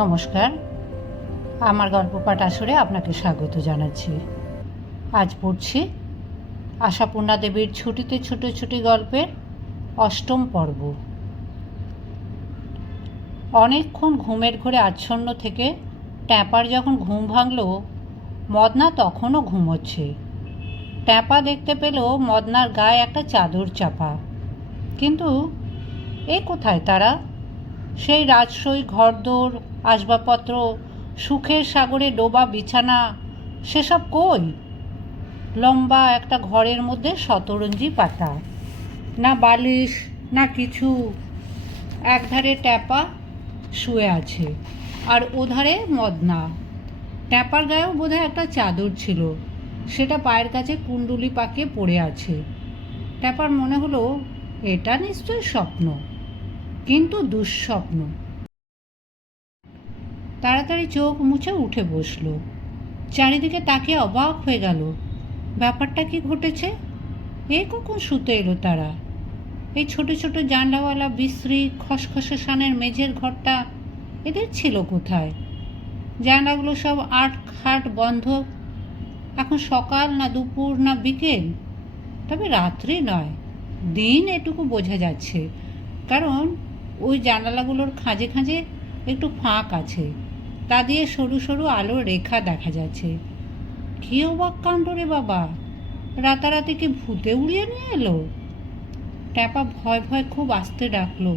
নমস্কার, আমার গল্প পাঠ আসরে আপনাকে স্বাগত জানাচ্ছি। আজ পড়ছি আশাপূর্ণা দেবীর ছুটিতে ছুটি গল্পের ৮ম পর্ব। অনেকক্ষণ ঘুমের ঘোরে আচ্ছন্ন থেকে ট্যাপার যখন ঘুম ভাঙল, মদনা তখনও ঘুমোচ্ছে। ট্যাপা দেখতে পেল মদনার গায়ে একটা চাদর চাপা, কিন্তু এ কোথায় তারা? সেই রাজসই ঘরদোর, আসবাবপত্র, সুখের সাগরে ডোবা বিছানা, সেসব কই? লম্বা একটা ঘরের মধ্যে শতরঞ্জি পাতা, না বালিশ না কিছু। একধারে ট্যাপা শুয়ে আছে, আর ওধারে মদনা। ট্যাপার গায়েও বোধহয় একটা চাদর ছিল, সেটা পায়ের কাছে কুণ্ডুলি পাকিয়ে পড়ে আছে। ট্যাপার মনে হলো এটা নিশ্চয়ই স্বপ্ন, কিন্তু দুঃস্বপ্ন। তাড়াতাড়ি চোখ মুছে উঠে বসল। চারিদিকে তাকিয়ে অবাক হয়ে গেল, ব্যাপারটা কি ঘটেছে? কখন শুতে এলো তারা? এই ছোট ছোট জানলাওয়ালা বিশ্রী খসখসে সানের মেঝের ঘরটা এদের ছিল কোথায়? জানলাগুলো সব আট খাট বন্ধ। এখন সকাল না দুপুর না বিকেল, তবে রাত্রি নয়, দিন এটুকু বোঝা যাচ্ছে, কারণ ওই জানালাগুলোর খাঁজে খাঁজে একটু ফাঁক আছে, তা দিয়ে সরু সরু আলোর রেখা দেখা যাচ্ছে। কী অবাক কাণ্ড রে বাবা! রাতারাতি কি ভূতে উড়িয়ে নিয়ে এলো? ট্যাপা ভয় ভয় খুব আস্তে ডাকলো,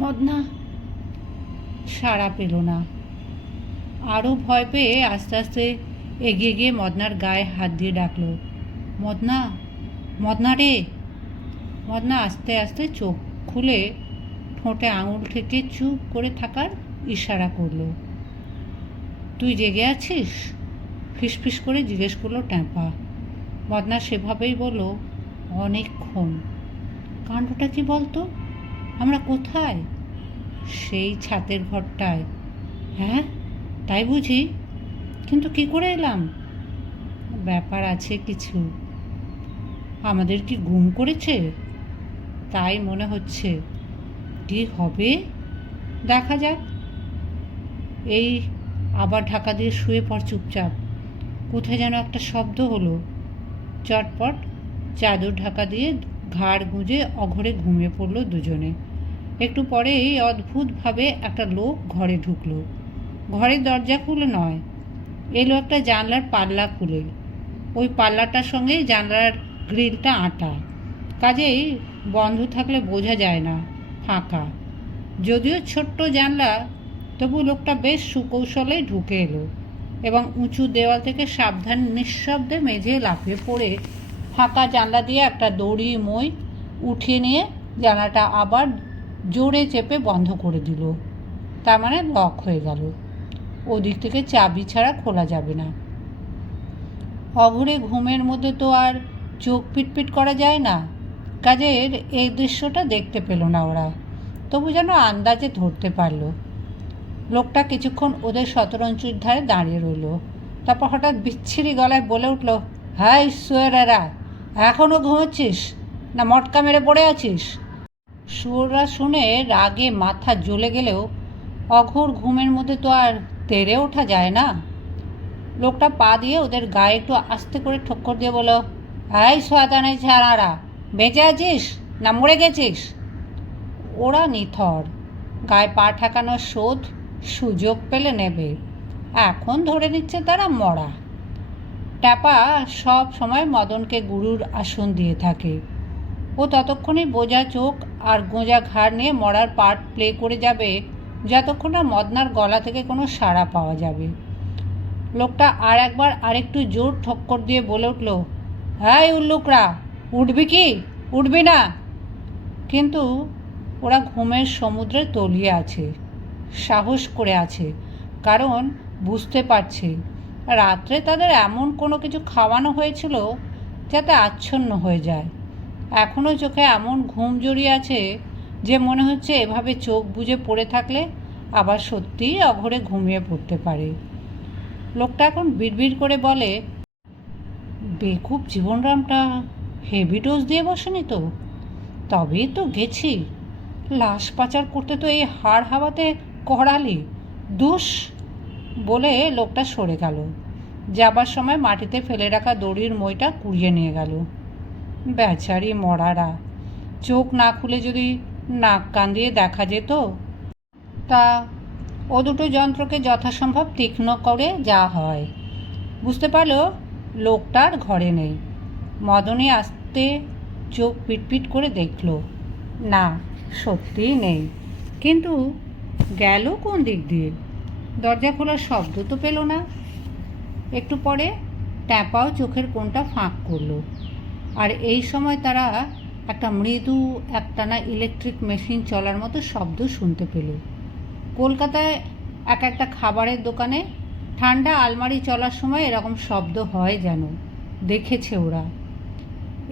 মদনা। সাড়া পেল না। আরও ভয় পেয়ে আস্তে আস্তে এগিয়ে গিয়ে মদনার গায়ে হাত দিয়ে ডাকলো, মদনা, মদনা রে। মদনা আস্তে আস্তে চোখ খুলে ঠোঁটে আঙুল ঠেকে চুপ করে থাকার ইশারা করলো। তুই জেগে আছিস? ফিসফিস করে জিজ্ঞেস করলো ট্যাপা। মদনা সেভাবেই বলল, অনেকক্ষণ। কাণ্ডটা কি বলতো? আমরা কোথায়? সেই ছাতের ঘরটায়। হ্যাঁ, তাই বুঝি? কিন্তু কি করে এলাম? ব্যাপার আছে কিছু। আমাদের কি গুম করেছে? তাই মনে হচ্ছে। কি হবে দেখা যাক। এই আবার ঢাকা দিয়ে শুয়ে পড় চুপচাপ। কোথায় যেন একটা শব্দ হলো। চটপট চাদর ঢাকা দিয়ে ঘাড় গুঁজে অঘরে ঘুমিয়ে পড়ল দুজনে। একটু পরেই অদ্ভুতভাবে একটা লোক ঘরে ঢুকলো। ঘরের দরজা খুলে নয়, এলো একটা জানলার পাল্লা খুলে। ওই পাল্লাটার সঙ্গে জানলার গ্রিলটা আঁটা, কাজেই বন্ধ থাকলে বোঝা যায় না, ফাঁকা। যদিও ছোট্ট জানলা, তবু লোকটা বেশ সুকৌশলেই ঢুকে এলো এবং উঁচু দেওয়াল থেকে সাবধান নিঃশব্দে মেঝে লাফিয়ে পড়ে ফাঁকা জানলা দিয়ে একটা দড়ি মই উঠিয়ে নিয়ে জানলাটা আবার জোরে চেপে বন্ধ করে দিল। তার মানে লক হয়ে গেল। ওদিক থেকে চাবি ছাড়া খোলা যাবে না। অঘরে ঘুমের মধ্যে তো আর চোখ পিটপিট করা যায় না, কাজের এই দৃশ্যটা দেখতে পেল না ওরা। তবু যেন আন্দাজে ধরতে পারল। লোকটা কিছুক্ষণ ওদের শতরঞ্চির ধারে দাঁড়িয়ে রইল, তারপর হঠাৎ বিচ্ছিরি গলায় বলে উঠল, হাই শুয়োরেরা, এখনও ঘুমোচ্ছিস না মটকা মেরে পড়ে আছিস? শুয়োররা শুনে রাগে মাথা জ্বলে গেলেও অঘোর ঘুমের মধ্যে তো আর তেড়ে ওঠা যায় না। লোকটা পা দিয়ে ওদের গায়ে একটু আস্তে করে ঠক্কর দিয়ে বলল, এই শয়তানের ছাড়ারা, বেঁচে আছিস না মরে গেছিস? ওরা নিথর, গায়ে পা ঠেকানোর শোধ সুযোগ পেলে নেবে। এখন ধরে নিচ্ছে তারা মরা। ট্যাপা সব সময় মদনকে গুরুর আসন দিয়ে থাকে। ও ততক্ষণই বোঝা চোখ আর গোঁজা ঘাড় নিয়ে মরার পার্ট প্লে করে যাবে, যতক্ষণ না মদনার গলা থেকে কোনো সাড়া পাওয়া যাবে। লোকটা আর একবার আরেকটু জোর ঠক্কর দিয়ে বলে উঠল, হ্যাঁ উল্লুকরা, উঠবি কি উঠবি না? কিন্তু ওরা ঘুমের সমুদ্রে তলিয়ে আছে, সাহস করে আছে, কারণ বুঝতে পারছে রাত্রে তাদের এমন কোনো কিছু খাওয়ানো হয়েছিল যাতে আচ্ছন্ন হয়ে যায়। এখনও চোখে এমন ঘুম জড়িয়ে আছে যে মনে হচ্ছে এভাবে চোখ বুজে পড়ে থাকলে আবার সত্যিই অঘরে ঘুমিয়ে পড়তে পারে। লোকটা এখন বিড়বিড় করে বলে, বেকুব জীবনরামটা হেভি ডোজ দিয়ে বসেনি তো? তবেই তো গেছি। লাশ পাচার করতে তো এই হাড় হাওয়াতে করালি, দুষ বলে লোকটা সরে গেল। যাবার সময় মাটিতে ফেলে রাখা দড়ির মইটা কুড়িয়ে নিয়ে গেল। বেচারি মরারা, চোখ না খুলে যদি নাক কান দিয়ে দেখা যেত। তা ও দুটো যন্ত্রকে যথাসম্ভব তীক্ষ্ণ করে যা হয়। বুঝতে পারল লোকটার ঘরে নেই। মদনী আস্তে চোখ পিটপিট করে দেখল, না, সত্যিই নেই। কিন্তু গেল কোন দিক দিয়ে? দরজা খোলার শব্দ তো পেল না। একটু পরে ট্যাপাও চোখের কোণটা ফাঁক করলো। আর এই সময় তারা একটা মৃদু একটানা ইলেকট্রিক মেশিন চলার মতো শব্দ শুনতে পেল। কলকাতায় একটা খাবারের দোকানে ঠান্ডা আলমারি চলার সময় এরকম শব্দ হয় যেন, দেখেছে ওরা।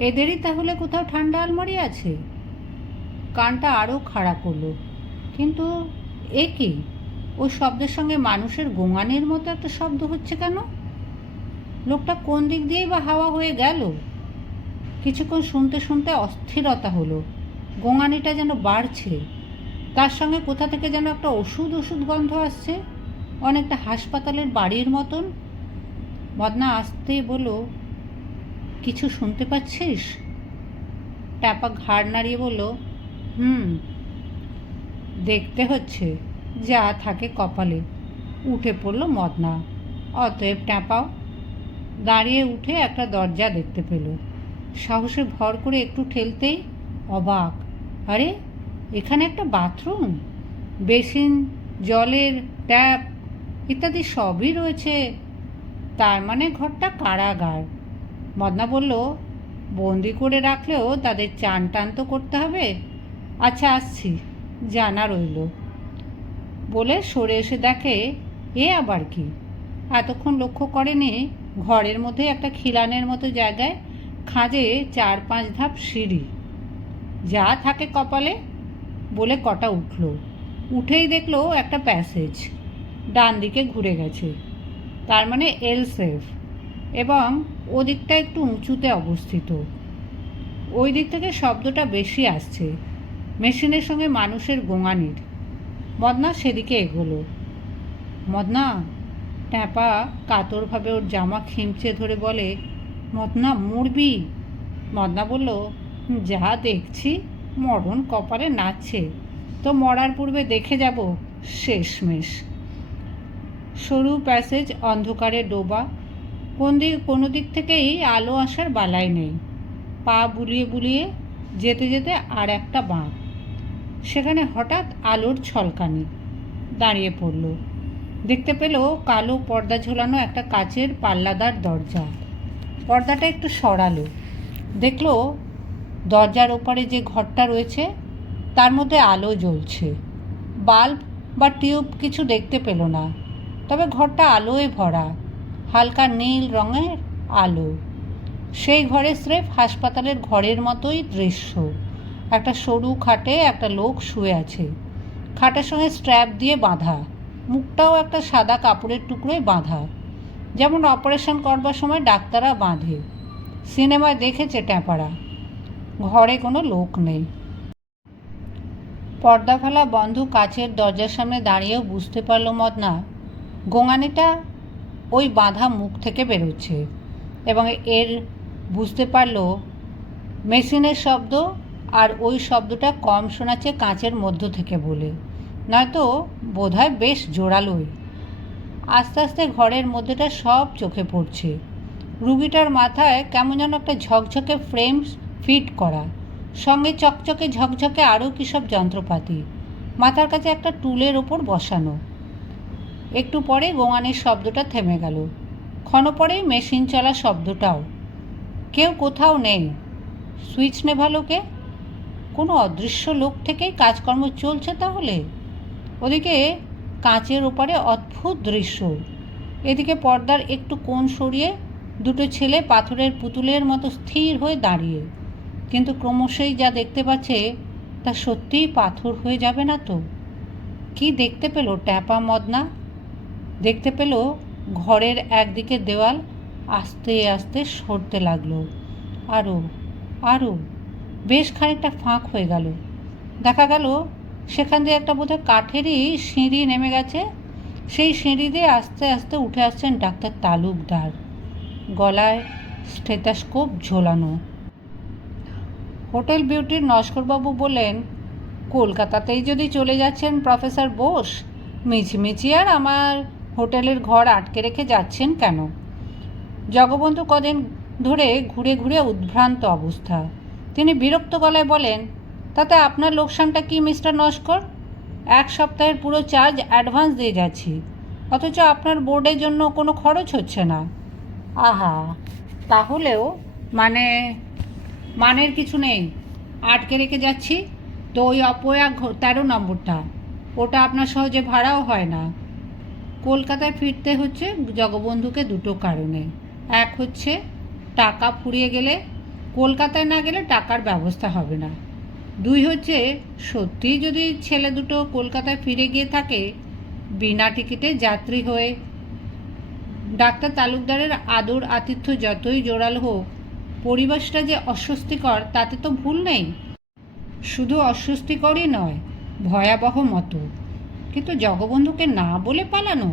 এদেরই তাহলে কোথাও ঠান্ডা আলমারি আছে। কানটা আরও খাড়া করলো। কিন্তু এ কি? ওই শব্দের সঙ্গে মানুষের গোঙানির মতো একটা শব্দ হচ্ছে কেন? লোকটা কোন দিক দিয়েই বা হাওয়া হয়ে গেল? কিছুক্ষণ শুনতে শুনতে অস্থিরতা হলো। গোঙানিটা যেন বাড়ছে। তার সঙ্গে কোথা থেকে যেন একটা ওষুধ গন্ধ আসছে, অনেকটা হাসপাতালের বাড়ির মতন। মদনা আসতে বলল, কিছু শুনতে পাচ্ছিস? ট্যাপা ঘাড় নাড়িয়ে বলল, দেখতে হচ্ছে, যা থাকে কপালে। উঠে পড়ল মদনা। অতএব ট্যাপাও দাঁড়িয়ে উঠে একটা দরজা দেখতে পেল। সাহসে ভর করে একটু ঠেলতেই অবাক, আরে এখানে একটা বাথরুম, বেসিন, জলের ট্যাপ ইত্যাদি সবই রয়েছে। তার মানে ঘরটা কারাগার। মদনা বলল, বন্দি করে রাখলেও তাদের চান টান তো করতে হবে। আচ্ছা, আসছি, জানা রইল বলে সরে এসে দেখে, এ আবার কি? এতক্ষণ লক্ষ্য করেনি ঘরের মধ্যে একটা খিলানের মতো জায়গায় খাঁজে 4-5 ধাপ সিঁড়ি। যা থাকে কপালে বলে কটা উঠল। উঠেই দেখলো একটা প্যাসেজ ডান দিকে ঘুরে গেছে, তার মানে এল সেফ, এবং ওদিকটা একটু উঁচুতে অবস্থিত। ওই দিক থেকে শব্দটা বেশি আসছে, মেশিনের সঙ্গে মানুষের গোঙানির। মদনা সেদিকে এগোলো। মদনা, ট্যাপা কাতরভাবে ওর জামা খিমচে ধরে বলে, মদনা মরবি। মদনা বলল, যা দেখছি মরণ কপালে নাচছে, তো মরার পূর্বে দেখে যাব শেষমেশ। সরু প্যাসেজ, অন্ধকারে ডোবা, কোনো দিক থেকেই আলো আসার বালাই নেই। পা বুলিয়ে বুলিয়ে যেতে যেতে আর একটা বাঁক। সেখানে হঠাৎ আলোর ছলকানি। দাঁড়িয়ে পড়ল। দেখতে পেল কালো পর্দা ঝোলানো একটা কাচের পাল্লাদার দরজা। পর্দাটা একটু সরালো। দেখল দরজার ওপারে যে ঘরটা রয়েছে তার মধ্যে আলো জ্বলছে। বাল্ব বা টিউব কিছু দেখতে পেল না, তবে ঘরটা আলোয় ভরা, হালকা নীল রঙের আলো। সেই ঘরে স্রেফ হাসপাতালের ঘরের মতোই দৃশ্য। একটা সরু খাটে একটা লোক শুয়ে আছে, খাটের সঙ্গে স্ট্র্যাপ দিয়ে বাঁধা, মুখটাও একটা সাদা কাপড়ের টুকরোয় বাঁধা, যেমন অপারেশন করবার সময় ডাক্তাররা বাঁধে। সিনেমায় দেখেছে ট্যাপারা। ঘরে কোনো লোক নেই। পর্দা ফেলা বন্ধ কাচের দরজার সামনে দাঁড়িয়েও বুঝতে পারল মদনা, গোঙানিটা ওই বাঁধা মুখ থেকে বেরোচ্ছে, এবং এর বুঝতে পারল মেশিনের শব্দ, আর ওই শব্দটা কম শোনাচ্ছে কাঁচের মধ্য থেকে বলে, নয়তো বোধহয় বেশ জোরালোই। আস্তে আস্তে ঘরের মধ্যেটা সব চোখে পড়ছে। রুগীটার মাথায় কেমন যেন একটা ঝকঝকে ফ্রেম ফিট করা, সঙ্গে চকচকে ঝকঝকে আরও কী সব যন্ত্রপাতি, মাথার কাছে একটা টুলের ওপর বসানো। একটু পরে গোঙানির শব্দটা থেমে গেল। ক্ষণ পরেই মেশিন চলা শব্দটাও। কেউ কোথাও নেই। সুইচ নেভালো কে? কোনো অদৃশ্য লোক থেকেই কাজকর্ম চলছে তাহলে। ওদিকে কাঁচের ওপারে অদ্ভুত দৃশ্য। এদিকে পর্দার একটু কোণ সরিয়ে দুটো ছেলে পাথরের পুতুলের মতো স্থির হয়ে দাঁড়িয়ে, কিন্তু ক্রমশই যা দেখতে পাচ্ছে তা সত্যিই পাথর হয়ে যাবে না তো? কি দেখতে পেল ট্যাপা মদনা? দেখতে পেল ঘরের একদিকে দেওয়াল আস্তে আস্তে সরতে লাগলো, আরও আরও, বেশ খানিকটা ফাঁক হয়ে গেল। দেখা গেল সেখান দিয়ে একটা বোধহয় কাঠেরই সিঁড়ি নেমে গেছে। সেই সিঁড়ি দিয়ে আস্তে আস্তে উঠে আসছেন ডাক্তার তালুকদার, গলায় স্টেথাস্কোপ ঝোলানো। হোটেল বিউটির নস্করবাবু বললেন, কলকাতাতেই যদি চলে যাচ্ছেন প্রফেসর বোস, মিছিমিছি আর আমার হোটেলের ঘর আটকে রেখে যাচ্ছেন কেন? জগবন্ধু কদিন ধরে ঘুরে ঘুরে উদ্ভ্রান্ত অবস্থা। তিনি বিরক্ত গলায় বলেন, তাতে আপনার লোকসানটা কি মিস্টার নস্কর? 1 সপ্তাহের পুরো চার্জ অ্যাডভান্স দিয়ে যাচ্ছি, অথচ আপনার বোর্ডের জন্য কোনো খরচ হচ্ছে না। আহা, তাহলেও মানের কিছু নেই। আটকে রেখে যাচ্ছি তো ওই অপয়া 13 নম্বরটা, ওটা আপনার সহজে ভাড়াও হয় না। কলকাতায় ফিরতে হচ্ছে জগবন্ধুকে দুটো কারণে। এক হচ্ছে টাকা ফুরিয়ে গেলে, কলকাতায় না গেলে টাকার ব্যবস্থা হবে না। 2 হচ্ছে সত্যিই যদি ছেলে দুটো কলকাতায় ফিরে গিয়ে থাকে বিনা টিকিটে যাত্রী হয়ে। ডাক্তার তালুকদারের আদর আতিথ্য যতই জোরালো হোক, পরিবেশটা যে অস্বস্তিকর তাতে তো ভুল নেই। শুধু অস্বস্তিকরই নয়, ভয়াবহ মতো। কিন্তু জগবন্ধুকে না বলে পালানো?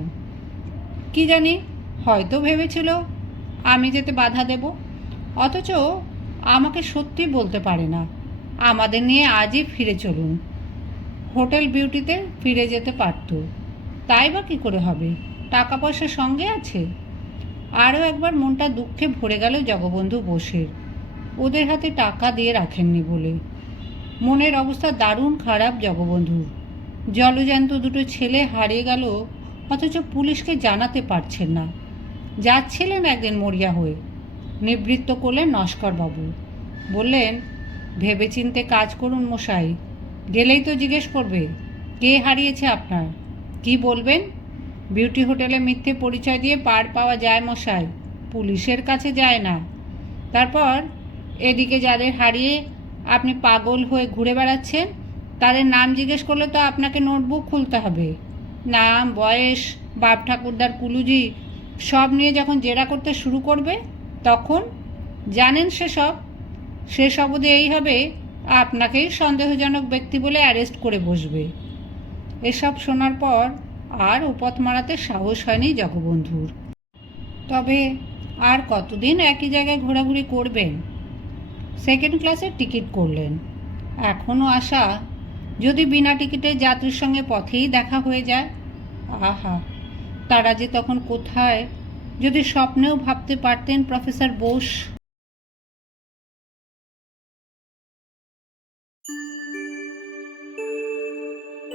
কি জানি, হয়তো ভেবেছিল আমি যেতে বাধা দেব, অথচ আমাকে সত্যি বলতে পারে না। আমাদের নিয়ে আজই ফিরে চলুন। হোটেল বিউটিতে ফিরে যেতে পারত, তাই বা কী করে হবে? টাকা পয়সা সঙ্গে আছে। আরও একবার মনটা দুঃখে ভরে গেল জগবন্ধু বোসের, ওদের হাতে টাকা দিয়ে রাখেননি বলে। মনের অবস্থা দারুণ খারাপ জগবন্ধুর। জলজ্যান্ত দুটো ছেলে হারিয়ে গেল, অথচ পুলিশকে জানাতে পারছেন না। যাচ্ছিলেন একদিন মরিয়া হয়ে। নিবৃত্ত করলেন নস্করবাবু, বললেন, ভেবেচিন্তে কাজ করুন মশাই। গেলেই তো জিজ্ঞেস করবে কে হারিয়েছে আপনার। কি বলবেন? বিউটি হোটেলে মিথ্যে পরিচয় দিয়ে পার পাওয়া যায় মশাই, পুলিশের কাছে যায় না। তারপর এদিকে যাদের হারিয়ে আপনি পাগল হয়ে ঘুরে বেড়াচ্ছেন, তাদের নাম জিজ্ঞেস করলে তো আপনাকে নোটবুক খুলতে হবে। নাম, বয়স, বাপ ঠাকুরদার কুলুজি সব নিয়ে যখন জেরা করতে শুরু করবে, তখন জানেন শেষ অবধি এই হবে, আপনাকেই সন্দেহজনক ব্যক্তি বলে অ্যারেস্ট করে বসবে। এসব শোনার পর আর উপথ মারাতে সাহস হয়নি জগবন্ধুর। তবে আর কতদিন একই জায়গায় ঘোরাঘুরি করবেন? 2nd ক্লাসের টিকিট করলেন। এখনও আশা, যদি বিনা টিকিটে যাত্রীর সঙ্গে পথেই দেখা হয়ে যায়। আহা, তারা যে তখন কোথায়! যদি স্বপ্নেও ভাবতে পারতেন প্রফেসর বোস